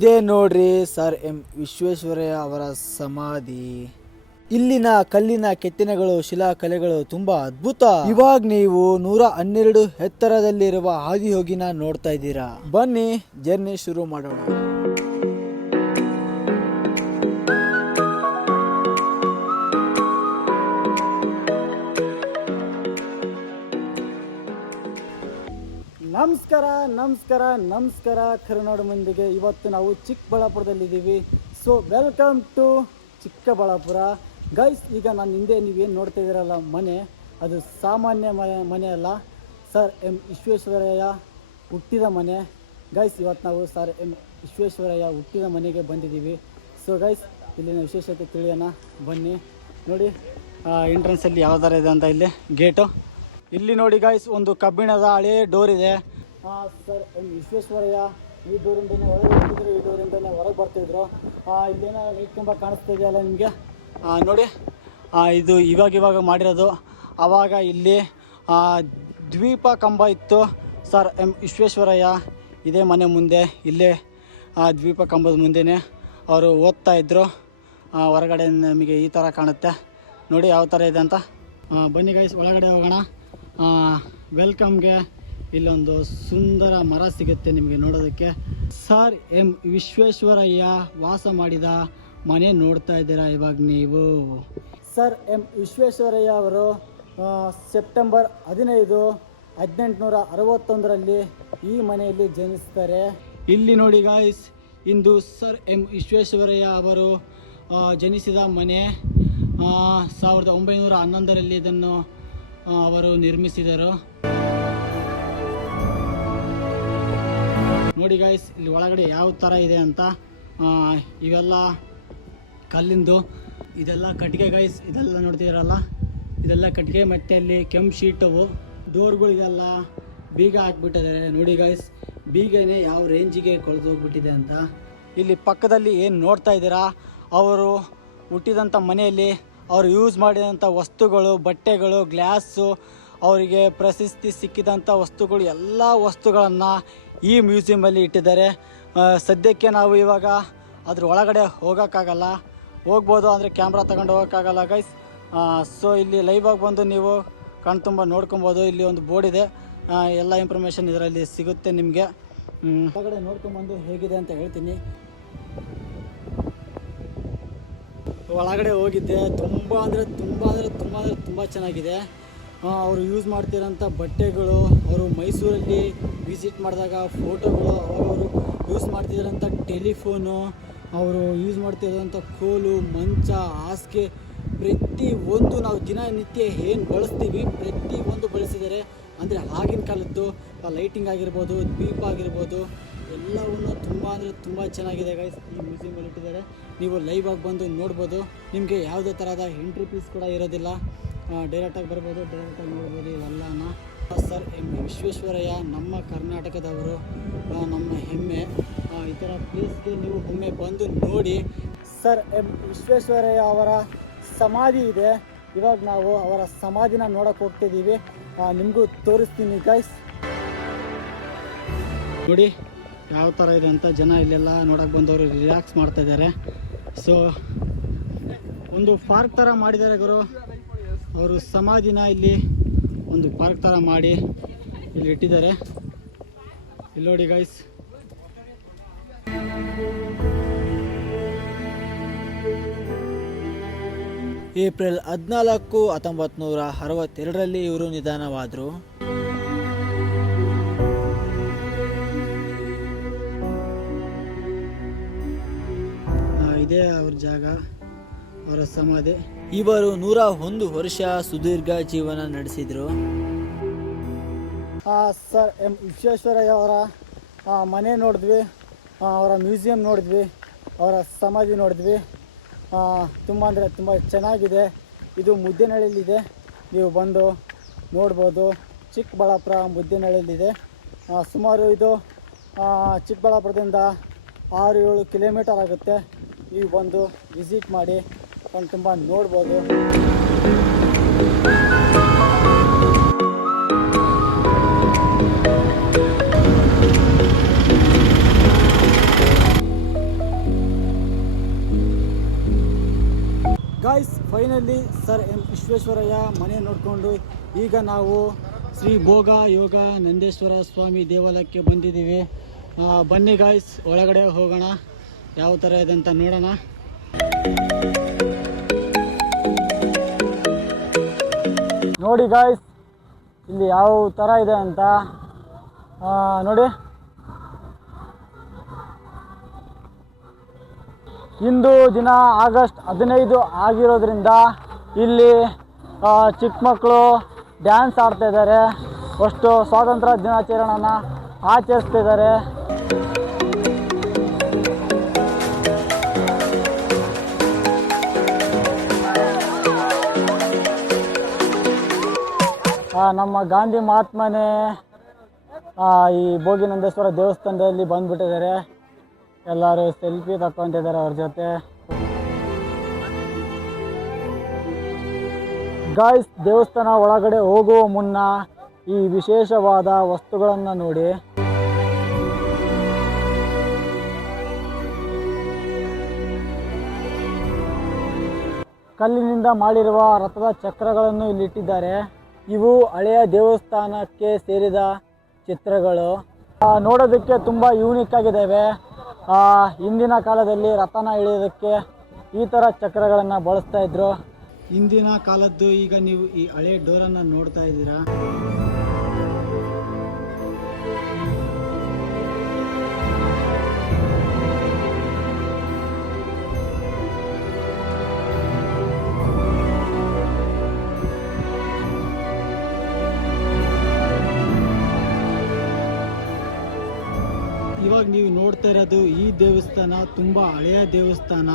ಇದೇ ನೋಡ್ರಿ sir M Visvesvaraya ಅವರ ಸಮಾಧಿ. ಇಲ್ಲಿನ ಕಲ್ಲಿನ ಕೆತ್ತನೆಗಳು ಶಿಲಾಕಲೆಗಳು ತುಂಬಾ ಅದ್ಭುತ. ಇವಾಗ ನೀವು 112 ಎತ್ತರದಲ್ಲಿರುವ ಆದಿಯೋಗಿನ ನೋಡ್ತಾ ಇದ್ದೀರಾ. ಬನ್ನಿ ಜರ್ನಿ ಶುರು ಮಾಡೋಣ. ನಮಸ್ಕಾರ ಕರುನಾಡು ಮಂದಿಗೆ. ಇವತ್ತು ನಾವು ಚಿಕ್ಕಬಳ್ಳಾಪುರದಲ್ಲಿದ್ದೀವಿ. So welcome to Chikkaballapur guys. ಈಗ ನಾನು ಹಿಂದೆ ನೀವೇನು ನೋಡ್ತಾ ಇದ್ದೀರಲ್ಲ ಮನೆ, ಅದು ಸಾಮಾನ್ಯ ಮನೆ ಅಲ್ಲ, ಸರ್ ಎಂ ವಿಶ್ವೇಶ್ವರಯ್ಯ ಹುಟ್ಟಿದ ಮನೆ ಗೈಸ್. ಇವತ್ತು ನಾವು ಸರ್ ಎಂ ವಿಶ್ವೇಶ್ವರಯ್ಯ ಹುಟ್ಟಿದ ಮನೆಗೆ ಬಂದಿದ್ದೀವಿ. ಸೊ ಗೈಸ್, ಇಲ್ಲಿನ ವಿಶೇಷತೆ ತಿಳಿಯೋಣ ಬನ್ನಿ. ನೋಡಿ ಎಂಟ್ರೆನ್ಸಲ್ಲಿ ಯಾವ ಥರ ಇದೆ ಅಂತ. ಇಲ್ಲಿ ಗೇಟು, ಇಲ್ಲಿ ನೋಡಿ ಗೈಸ್, ಒಂದು ಕಬ್ಬಿಣದ ಹಳೆ ಡೋರ್ ಇದೆ. ಸರ್ ಎಂ ವಿಶ್ವೇಶ್ವರಯ್ಯ ಈ ಡೋರಿಂದನೇ ಒಳಗೆ ಹೋಗ್ತಿದ್ರು, ಈ ಡೋರಿಂದನೇ ಹೊರಗೆ ಬರ್ತಿದ್ರು. ಇಲ್ಲೇನೋ ಲೈಟ್ ಕಂಬ ಕಾಣಿಸ್ತಾ ಇದೆಯಲ್ಲ ನಿಮಗೆ, ನೋಡಿ. ಇದು ಇವಾಗ ಮಾಡಿರೋದು. ಆವಾಗ ಇಲ್ಲಿ ದ್ವೀಪ ಕಂಬ ಇತ್ತು. ಸರ್ ಎಂ ವಿಶ್ವೇಶ್ವರಯ್ಯ ಇದೇ ಮನೆ ಮುಂದೆ, ಇಲ್ಲೇ ದ್ವೀಪ ಕಂಬದ ಮುಂದೆನೇ ಅವರು ಓದ್ತಾ ಇದ್ದರು. ಹೊರಗಡೆ ನಮಗೆ ಈ ಥರ ಕಾಣುತ್ತೆ ನೋಡಿ ಯಾವ ಥರ ಇದೆ ಅಂತ. ಬನ್ನಿ ಗೈಸ್, ಒಳಗಡೆ ಹೋಗೋಣ. ವೆಲ್ಕಮ್ಗೆ ಇಲ್ಲೊಂದು ಸುಂದರ ಮರ ಸಿಗುತ್ತೆ ನಿಮಗೆ ನೋಡೋದಕ್ಕೆ. ಸರ್ ಎಂ ವಿಶ್ವೇಶ್ವರಯ್ಯ ವಾಸ ಮಾಡಿದ ಮನೆ ನೋಡ್ತಾ ಇದ್ದೀರಾ ಇವಾಗ ನೀವು. ಸರ್ ಎಂ ವಿಶ್ವೇಶ್ವರಯ್ಯ ಅವರು ಸೆಪ್ಟೆಂಬರ್ 15, 1861ರಲ್ಲಿ ಈ ಮನೆಯಲ್ಲಿ ಜನಿಸ್ತಾರೆ. ಇಲ್ಲಿ ನೋಡಿ ಗಾಯ್ಸ್, ಇಂದು ಸರ್ ಎಂ ವಿಶ್ವೇಶ್ವರಯ್ಯ ಅವರು ಜನಿಸಿದ ಮನೆ. 1911ರಲ್ಲಿ ಇದನ್ನು ಅವರು ನಿರ್ಮಿಸಿದರು. ನೋಡಿ ಗಾಯ್ಸ್, ಇಲ್ಲಿ ಒಳಗಡೆ ಯಾವ ಥರ ಇದೆ ಅಂತ. ಇವೆಲ್ಲ ಕಲ್ಲಿಂದು, ಇದೆಲ್ಲ ಕಟ್ಟಿಗೆ ಗಾಯ್ಸ್. ಇದೆಲ್ಲ ನೋಡ್ತಿದ್ದೀರಲ್ಲ, ಇದೆಲ್ಲ ಕಟ್ಟಿಗೆ. ಮತ್ತು ಅಲ್ಲಿ ಕೆಂಪು ಶೀಟವು ಡೋರ್ಗಳಿಗೆಲ್ಲ ಬೀಗ ಹಾಕ್ಬಿಟ್ಟಿದ್ದಾರೆ. ನೋಡಿ ಗಾಯ್ಸ್, ಬೀಗನೇ ಯಾವ ರೇಂಜಿಗೆ ಕೊಳೆದೋಗ್ಬಿಟ್ಟಿದೆ ಅಂತ. ಇಲ್ಲಿ ಪಕ್ಕದಲ್ಲಿ ಏನು ನೋಡ್ತಾ ಇದ್ದೀರಾ, ಅವರು ಹುಟ್ಟಿದಂಥ ಮನೆಯಲ್ಲಿ ಅವರು ಯೂಸ್ ಮಾಡಿದಂಥ ವಸ್ತುಗಳು, ಬಟ್ಟೆಗಳು, ಗ್ಲಾಸು, ಅವರಿಗೆ ಪ್ರಶಸ್ತಿ ಸಿಕ್ಕಿದಂಥ ವಸ್ತುಗಳು, ಎಲ್ಲ ವಸ್ತುಗಳನ್ನು ಈ ಮ್ಯೂಸಿಯಮಲ್ಲಿ ಇಟ್ಟಿದ್ದಾರೆ. ಸದ್ಯಕ್ಕೆ ನಾವು ಇವಾಗ ಅದ್ರ ಒಳಗಡೆ ಹೋಗೋಕ್ಕಾಗಲ್ಲ. ಹೋಗ್ಬೋದು ಅಂದರೆ ಕ್ಯಾಮ್ರಾ ತಗೊಂಡು ಹೋಗೋಕ್ಕಾಗಲ್ಲ ಗೈಸ್. ಸೊ ಇಲ್ಲಿ ಲೈವಾಗಿ ಬಂದು ನೀವು ಕಣ್ತುಂಬ ನೋಡ್ಕೊಬೋದು. ಇಲ್ಲಿ ಒಂದು ಬೋರ್ಡ್ ಇದೆ, ಎಲ್ಲ ಇನ್ಫಾರ್ಮೇಷನ್ ಇದರಲ್ಲಿ ಸಿಗುತ್ತೆ ನಿಮಗೆ. ಒಳಗಡೆ ನೋಡ್ಕೊಂಬಂದು ಹೇಗಿದೆ ಅಂತ ಹೇಳ್ತೀನಿ. ಒಳಗಡೆ ಹೋಗಿದ್ದೆ, ತುಂಬ ಚೆನ್ನಾಗಿದೆ. ಅವರು ಯೂಸ್ ಮಾಡ್ತಿರೋಂಥ ಬಟ್ಟೆಗಳು, ಅವರು ಮೈಸೂರಲ್ಲಿ ವಿಸಿಟ್ ಮಾಡಿದಾಗ ಫೋಟೋಗಳು, ಅವರು ಯೂಸ್ ಮಾಡ್ತಿರೋಂಥ ಟೆಲಿಫೋನು, ಅವರು ಯೂಸ್ ಮಾಡ್ತಿರೋಂಥ ಕೋಲು, ಮಂಚ, ಹಾಸಿಗೆ, ಪ್ರತಿಯೊಂದು ನಾವು ದಿನನಿತ್ಯ ಏನು ಬಳಸ್ತೀವಿ ಪ್ರತಿಯೊಂದು ಬಳಸಿದ್ದಾರೆ. ಅಂದರೆ ಆಗಿನ ಕಾಲದ್ದು ಲೈಟಿಂಗ್ ಆಗಿರ್ಬೋದು, ದೀಪ ಆಗಿರ್ಬೋದು, ಎಲ್ಲವನ್ನು ತುಂಬ ಚೆನ್ನಾಗಿದೆ ಗೈಸ್. ಈ ಮ್ಯೂಸಿಯಮಲ್ಲಿ ಇಟ್ಟಿದ್ದಾರೆ, ನೀವು ಲೈವಾಗಿ ಬಂದು ನೋಡ್ಬೋದು. ನಿಮಗೆ ಯಾವುದೇ ಥರದ ಎಂಟ್ರಿ ಫೀಸ್ ಕೂಡ ಇರೋದಿಲ್ಲ, ಡೈರೆಕ್ಟಾಗಿ ಬರ್ಬೋದು, ಡೈರೆಕ್ಟಾಗಿ ನೋಡ್ಬೋದು ಇವೆಲ್ಲನ. ಸರ್ ಎಂ ವಿಶ್ವೇಶ್ವರಯ್ಯ ನಮ್ಮ ಕರ್ನಾಟಕದವರು, ನಮ್ಮ ಹೆಮ್ಮೆ. ಈ ಥರ ಪ್ಲೇಸ್ಗೆ ನೀವು ಒಮ್ಮೆ ಬಂದು ನೋಡಿ. ಸರ್ ಎಂ ವಿಶ್ವೇಶ್ವರಯ್ಯ ಅವರ ಸಮಾಧಿ ಇದೆ. ಇವಾಗ ನಾವು ಅವರ ಸಮಾಧಿನ ನೋಡೋಕೆ ಹೋಗ್ತಿದ್ದೀವಿ, ನಿಮಗೂ ತೋರಿಸ್ತೀನಿ ಗೈಸ್. ನೋಡಿ ಯಾವ ಥರ ಇದೆ ಅಂತ. ಜನ ಇಲ್ಲೆಲ್ಲ ನೋಡೋಕೆ ಬಂದವರು ರಿಲ್ಯಾಕ್ಸ್ ಮಾಡ್ತಾ ಇದ್ದಾರೆ. ಸೊ ಒಂದು ಪಾರ್ಕ್ ಥರ ಮಾಡಿದ್ದಾರೆ ಗುರು. ಅವರು ಸಮಾಧಿನ ಇಲ್ಲಿ ಒಂದು ಪಾರ್ಕ್ ಥರ ಮಾಡಿ ಇಲ್ಲಿ ಇಟ್ಟಿದ್ದಾರೆ. ಇಲ್ಲಿ ನೋಡಿ ಗೈಸ್. ಏಪ್ರಿಲ್ 14, 1962ರಲ್ಲಿ ಇವರು ನಿಧನವಾದರು. ಇದೇ ಅವ್ರ ಜಾಗ, ಅವರ ಸಮಾಧಿ. ಇವರು 101 ವರ್ಷ ಸುದೀರ್ಘ ಜೀವನ ನಡೆಸಿದರು. ಸರ್ ಎಂ ವಿಶ್ವೇಶ್ವರಯ್ಯ ಅವರ ಮನೆ ನೋಡಿದ್ವಿ, ಅವರ ಮ್ಯೂಸಿಯಂ ನೋಡಿದ್ವಿ, ಅವರ ಸಮಾಧಿ ನೋಡಿದ್ವಿ. ತುಂಬ ಚೆನ್ನಾಗಿದೆ. ಇದು ಮುದ್ದೇನಹಳ್ಳಿಲಿದೆ, ನೀವು ಬಂದು ನೋಡ್ಬೋದು. ಚಿಕ್ಕಬಳ್ಳಾಪುರ ಮುದ್ದೇನಹಳ್ಳಿಲಿದೆ. ಸುಮಾರು ಇದು ಚಿಕ್ಕಬಳ್ಳಾಪುರದಿಂದ 6-7 ಕಿಲೋಮೀಟರ್ ಆಗುತ್ತೆ. ನೀವು ಬಂದು ವಿಸಿಟ್ ಮಾಡಿ ತುಂಬ ನೋಡ್ಬೋದು. Guys finally sir M Visvesvaraya ಮನೆ ನೋಡಿಕೊಂಡು ಈಗ ನಾವು ಶ್ರೀ ಭೋಗ ಯೋಗ ನಂದೇಶ್ವರ ಸ್ವಾಮಿ ದೇವಾಲಯಕ್ಕೆ ಬಂದಿದ್ದೀವಿ. ಬನ್ನಿ ಗಾಯ್ಸ್ ಒಳಗಡೆ ಹೋಗೋಣ, ಯಾವ ಥರ ಇದೆ ಅಂತ ನೋಡೋಣ. ನೋಡಿ ಗಾಯ್ಸ್ ಇಲ್ಲಿ ಯಾವ ಥರ ಇದೆ ಅಂತ ನೋಡಿ. ಇಂದು ದಿನ ಆಗಸ್ಟ್ 15 ಆಗಿರೋದ್ರಿಂದ ಇಲ್ಲಿ ಚಿಕ್ಕ ಮಕ್ಕಳು ಡ್ಯಾನ್ಸ್ ಆಡ್ತಾ ಇದ್ದಾರೆ, ಅಷ್ಟು ಸ್ವಾತಂತ್ರ್ಯ ದಿನಾಚರಣೆಯನ್ನು ಆಚರಿಸ್ತಿದ್ದಾರೆ. ನಮ್ಮ ಗಾಂಧಿ ಮಹಾತ್ಮನೇ ಈ ಭೋಗಿನಂದೇಶ್ವರ ದೇವಸ್ಥಾನದಲ್ಲಿ ಬಂದುಬಿಟ್ಟಿದ್ದಾರೆ. ಎಲ್ಲರೂ ಸೆಲ್ಫಿ ತಕ್ಕೊತಿದ್ದಾರೆ ಅವ್ರ ಜೊತೆ. ಗಾಯ್ಸ್ ದೇವಸ್ಥಾನ ಒಳಗಡೆ ಹೋಗುವ ಮುನ್ನ ಈ ವಿಶೇಷವಾದ ವಸ್ತುಗಳನ್ನು ನೋಡಿ. ಕಲ್ಲಿನಿಂದ ಮಾಡಿರುವ ರಥದ ಚಕ್ರಗಳನ್ನು ಇಲ್ಲಿಟ್ಟಿದ್ದಾರೆ. ಇವು ಹಳೆಯ ದೇವಸ್ಥಾನಕ್ಕೆ ಸೇರಿದ ಚಿತ್ರಗಳು. ನೋಡೋದಕ್ಕೆ ತುಂಬ ಯೂನಿಕ್ ಆಗಿದ್ದಾವೆ. ಹಿಂದಿನ ಕಾಲದಲ್ಲಿ ರಥನ ಎಳೆಯೋದಕ್ಕೆ ಈ ಥರ ಚಕ್ರಗಳನ್ನು ಬಳಸ್ತಾ ಇದ್ರು. ಹಿಂದಿನ ಕಾಲದ್ದು ಈಗ ನೀವು ಈ ಹಳೆ ಡೋರನ್ನು ನೋಡ್ತಾ ಇದ್ದೀರಾ. ಇವಾಗ ನೀವು ನೋಡ್ತಾ ಇರೋದು ಈ ದೇವಸ್ಥಾನ ತುಂಬಾ ಹಳೆಯ ದೇವಸ್ಥಾನ.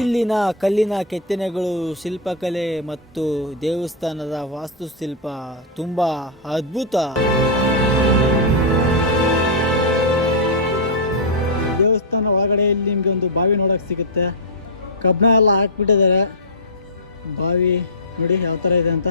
ಇಲ್ಲಿನ ಕಲ್ಲಿನ ಕೆತ್ತನೆಗಳು, ಶಿಲ್ಪಕಲೆ ಮತ್ತು ದೇವಸ್ಥಾನದ ವಾಸ್ತುಶಿಲ್ಪ ತುಂಬಾ ಅದ್ಭುತ. ದೇವಸ್ಥಾನ ಒಳಗಡೆಯಲ್ಲಿ ನಿಮಗೆ ಒಂದು ಬಾವಿ ನೋಡೋಕೆ ಸಿಗುತ್ತೆ. ಕಬ್ಬಣ ಎಲ್ಲ ಹಾಕ್ಬಿಟ್ಟಿದ್ದಾರೆ. ಬಾವಿ ನೋಡಿ ಯಾವ ಥರ ಇದೆ ಅಂತ.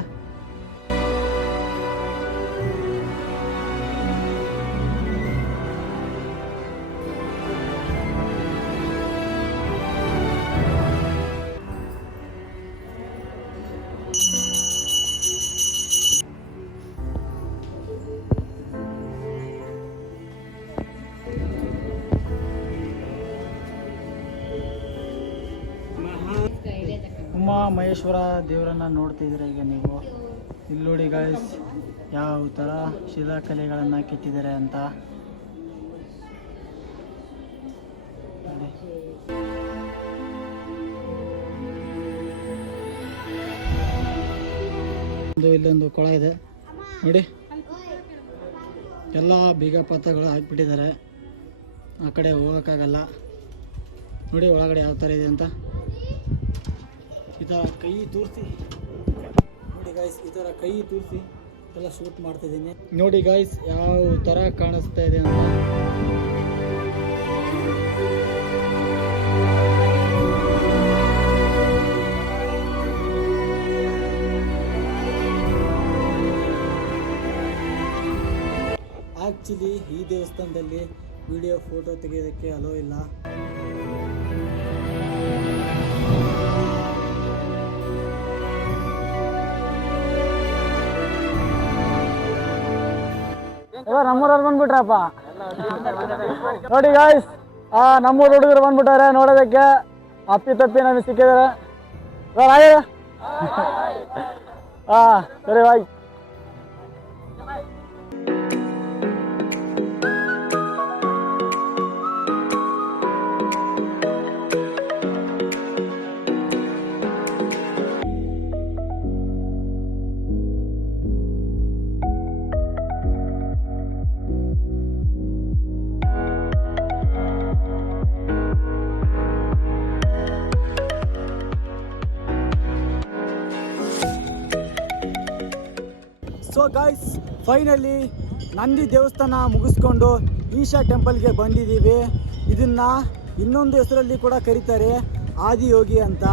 ಉಮಾ ಮಹೇಶ್ವರ ದೇವರನ್ನ ನೋಡ್ತಿದ್ದೀರಾ ಈಗ ನೀವು. ಇಲ್ಲಿ ನೋಡಿ ಗಾಯ್ಸ್ ಯಾವ ಥರ ಶಿಲಾಕಲೆಗಳನ್ನು ಕೆತ್ತಿದ್ದಾರೆ ಅಂತ. ಇಲ್ಲೊಂದು ಕೊಳ ಇದೆ ನೋಡಿ. ಎಲ್ಲ ಬೀಗ ಪಾತ್ರಗಳು ಹಾಕ್ಬಿಟ್ಟಿದ್ದಾರೆ, ಆ ಕಡೆ ಹೋಗೋಕ್ಕಾಗಲ್ಲ. ನೋಡಿ ಒಳಗಡೆ ಯಾವ ಥರ ಇದೆ ಅಂತ. ಈ ಥರ ಕೈ ತೋರಿಸಿ ನೋಡಿ ಗಾಯ್ಸ್, ಈ ಥರ ಕೈ ತೋರಿಸಿ ಎಲ್ಲ ಶೂಟ್ ಮಾಡ್ತಿದ್ದೀನಿ. ನೋಡಿ ಗಾಯ್ಸ್ ಯಾವ ಥರ ಕಾಣಿಸ್ತಾ ಇದೆ ಅಂತ. ಆ್ಯಕ್ಚುಲಿ ಈ ದೇವಸ್ಥಾನದಲ್ಲಿ ವಿಡಿಯೋ ಫೋಟೋ ತೆಗೆಯೋದಕ್ಕೆ ಅಲೋ ಇಲ್ಲ. ನಮ್ಮೂರವ್ರು ಬಂದ್ಬಿಟ್ರಪ್ಪ ನೋಡಿ ಗಾಯ್ಸ್. ನಮ್ಮೂರು ಹುಡುಗರು ಬಂದ್ಬಿಟ್ಟಾರೆ ನೋಡೋದಕ್ಕೆ. ಅಪ್ಪಿ ತಪ್ಪಿ ನಮಗೆ ಸಿಕ್ಕಿದ್ದಾರೆ. ಸರಿ ಬಾಯ್. ಸೊ ಗಾಯ್ಸ್ ಫೈನಲಿ ನಂದಿ ದೇವಸ್ಥಾನ ಮುಗಿಸ್ಕೊಂಡು ಈಶಾ ಟೆಂಪಲ್ಗೆ ಬಂದಿದ್ದೀವಿ. ಇದನ್ನು ಇನ್ನೊಂದು ಹೆಸರಲ್ಲಿ ಕೂಡ ಕರೀತಾರೆ ಆದಿಯೋಗಿ ಅಂತ.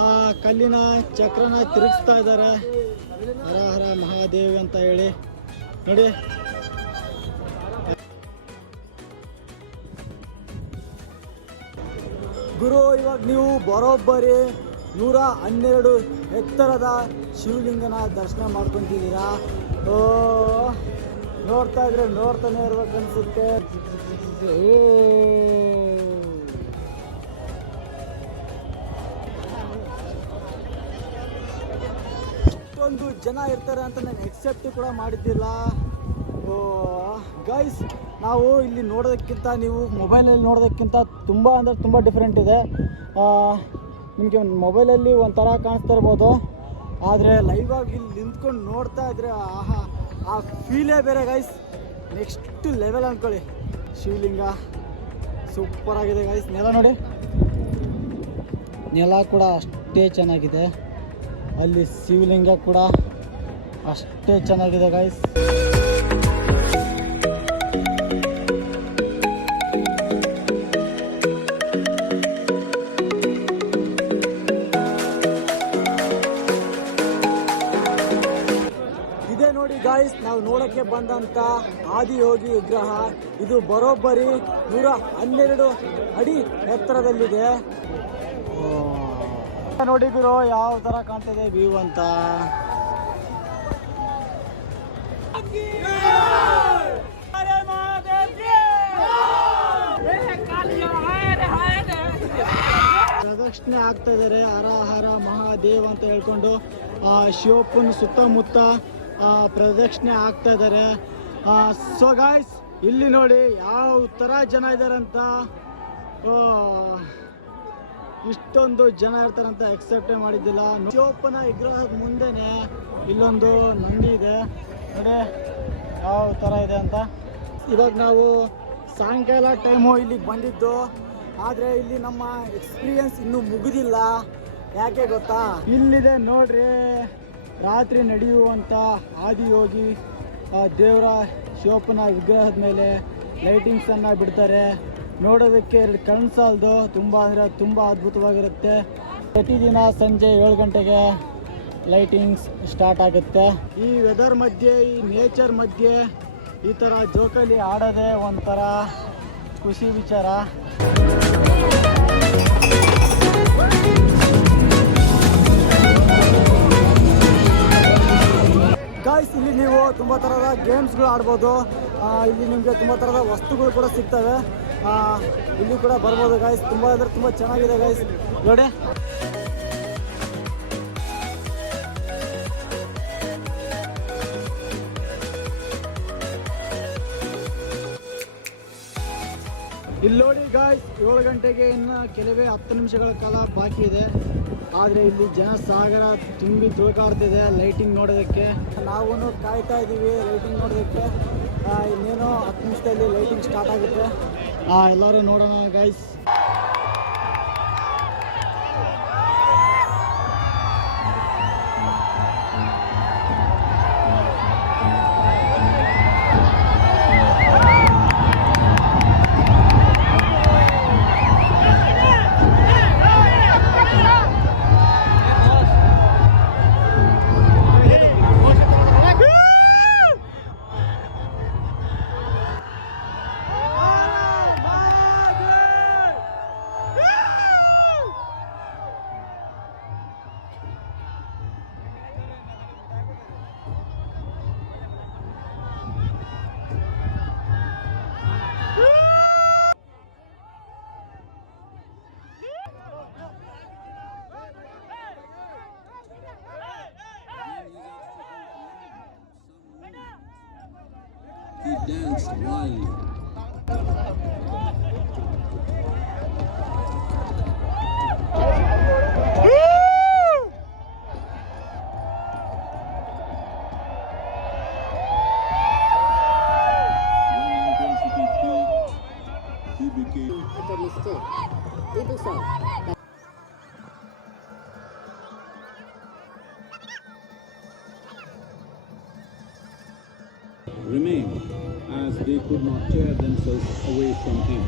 ಆ ಕಲ್ಲಿನ ಚಕ್ರನ ತಿರುಗಿಸ್ತಾ ಇದ್ದಾರೆ. ಹರ ಹರ ಮಹಾದೇವ್ ಅಂತ ಹೇಳಿ ನೋಡಿ. ಗುರು, ಇವಾಗ ನೀವು ಬರೋಬ್ಬರಿ 112 ಎತ್ತರದ ಶಿವಲಿಂಗನ ದರ್ಶನ ಮಾಡ್ಕೊಂತಿದ್ದೀರಾ. ನೋಡ್ತಾ ಇದ್ರೆ ನೋಡ್ತಾನೆ ಇರ್ಬೇಕನ್ಸುತ್ತೆ. ಇಷ್ಟೊಂದು ಜನ ಇರ್ತಾರೆ ಅಂತ ನಾನು ಎಕ್ಸೆಪ್ಟ್ ಕೂಡ ಮಾಡಿದ್ದಿಲ್ಲ. ಗೈಸ್, ನಾವು ಇಲ್ಲಿ ನೋಡೋದಕ್ಕಿಂತ ನೀವು ಮೊಬೈಲಲ್ಲಿ ನೋಡೋದಕ್ಕಿಂತ ತುಂಬ ಅಂದರೆ ತುಂಬ ಡಿಫ್ರೆಂಟ್ ಇದೆ. ನಿಮಗೆ ಮೊಬೈಲಲ್ಲಿ ಒಂಥರ ಕಾಣಿಸ್ತಾ ಇರ್ಬೋದು, ಆದರೆ ಲೈವಾಗಿ ಇಲ್ಲಿ ನಿಂತ್ಕೊಂಡು ನೋಡ್ತಾ ಇದ್ರೆ ಆಹಾ, ಆ ಫೀಲೇ ಬೇರೆ ಗೈಸ್. ನೆಕ್ಸ್ಟ್ ಲೆವೆಲ್ ಅಂದ್ಕೊಳ್ಳಿ. ಶಿವಲಿಂಗ ಸೂಪರ್ ಆಗಿದೆ ಗೈಸ್. ನೆಲ ನೋಡಿ, ನೆಲ ಕೂಡ ಅಷ್ಟೇ ಚೆನ್ನಾಗಿದೆ. ಅಲ್ಲಿ ಶಿವಲಿಂಗ ಕೂಡ ಅಷ್ಟೇ ಚೆನ್ನಾಗಿದೆ ಗೈಸ್. ಇದೇ ನೋಡಿ ಗಾಯ್ಸ್, ನಾವು ನೋಡಕ್ಕೆ ಬಂದಂತ ಆದಿಯೋಗಿ ವಿಗ್ರಹ. ಇದು ಬರೋಬ್ಬರಿ 112 ಅಡಿ ಎತ್ತರದಲ್ಲಿದೆ. ನೋಡಿ ಗುರು, ಯಾವ ತರ ಕಾಣ್ತಿದೆ ವ್ಯೂ ಅಂತ. ಪ್ರದಕ್ಷಿಣೆ ಆಗ್ತಾ ಇದಾರೆ, ಹರ ಹರ ಮಹಾದೇವ್ ಅಂತ ಹೇಳ್ಕೊಂಡು ಶಿವಪ್ಪನ ಸುತ್ತಮುತ್ತ ಪ್ರದಕ್ಷಿಣೆ ಆಗ್ತಾ ಇದ್ದಾರೆ. ಸೊ ಗಾಯ್ಸ್, ಇಲ್ಲಿ ನೋಡಿ ಯಾವ ತರ ಜನ ಇದಾರಂತ. ಇಷ್ಟೊಂದು ಜನ ಇರ್ತಾರಂತ ಎಕ್ಸೆಪ್ಟೇ ಮಾಡಿದ್ದಿಲ್ಲ. ಶಿವಪ್ಪನ ವಿಗ್ರಹದ ಮುಂದೆನೆ ಇಲ್ಲೊಂದು ನಂದಿ ಇದೆ ನೋಡಿ ಯಾವ ಥರ ಇದೆ ಅಂತ. ಇವಾಗ ನಾವು ಸಾಯಂಕಾಲ ಟೈಮು ಇಲ್ಲಿಗೆ ಬಂದಿದ್ದು, ಆದರೆ ಇಲ್ಲಿ ನಮ್ಮ ಎಕ್ಸ್ಪೀರಿಯನ್ಸ್ ಇನ್ನೂ ಮುಗಿದಿಲ್ಲ. ಯಾಕೆ ಗೊತ್ತಾ, ಇಲ್ಲಿದೆ ನೋಡ್ರಿ ರಾತ್ರಿ ನಡೆಯುವಂಥ ಆದಿಯೋಗಿ ದೇವರ ಶಿವಪ್ಪನ ವಿಗ್ರಹದ ಮೇಲೆ ಲೈಟಿಂಗ್ಸನ್ನು ಬಿಡ್ತಾರೆ. ನೋಡೋದಕ್ಕೆ ಕಣ್ಸಾಲ್ದು, ತುಂಬ ಅಂದರೆ ತುಂಬ ಅದ್ಭುತವಾಗಿರುತ್ತೆ. ಪ್ರತಿದಿನ ಸಂಜೆ 7 ಗಂಟೆಗೆ ಲೈಟಿಂಗ್ಸ್ ಸ್ಟಾರ್ಟ್ ಆಗುತ್ತೆ. ಈ ವೆದರ್ ಮಧ್ಯೆ, ಈ ನೇಚರ್ ಮಧ್ಯೆ ಈ ಥರ ಜೋಕಾಲಿ ಆಡೋದೇ ಒಂಥರ ಖುಷಿ ವಿಚಾರ. ಗಾಯ್ಸ್, ಇಲ್ಲಿ ನೀವು ತುಂಬ ಥರದ ಗೇಮ್ಸ್ಗಳು ಆಡ್ಬೋದು. ಇಲ್ಲಿ ನಿಮಗೆ ತುಂಬ ಥರದ ವಸ್ತುಗಳು ಕೂಡ ಸಿಗ್ತವೆ. ಇಲ್ಲಿ ಕೂಡ ಬರ್ಬೋದು ಗಾಯ್ಸ್. ತುಂಬ ಅಂದರೆ ತುಂಬ ಚೆನ್ನಾಗಿದೆ ಗಾಯ್ಸ್ ನೋಡಿ. ಇಲ್ಲಿ ನೋಡಿ ಗಾಯ್ಸ್, 7 ಗಂಟೆಗೆ ಇನ್ನು ಕೆಲವೇ 10 ನಿಮಿಷಗಳ ಕಾಲ ಬಾಕಿ ಇದೆ. ಆದರೆ ಇಲ್ಲಿ ಜನ ಸಾಗರ ತುಂಬಿ ತುಳುಕಾಡ್ತಿದೆ ಲೈಟಿಂಗ್ ನೋಡೋದಕ್ಕೆ. ನಾವು ಕಾಯ್ತಾ ಇದ್ದೀವಿ ಲೈಟಿಂಗ್ ನೋಡೋದಕ್ಕೆ. ಇನ್ನೇನೋ 10 ನಿಮಿಷದಲ್ಲಿ ಲೈಟಿಂಗ್ ಸ್ಟಾರ್ಟ್ ಆಗುತ್ತೆ. ಎಲ್ಲರೂ ನೋಡೋಣ guys. He danced wildly. He became a mistake. People saw. Remained as they could not tear themselves away from him.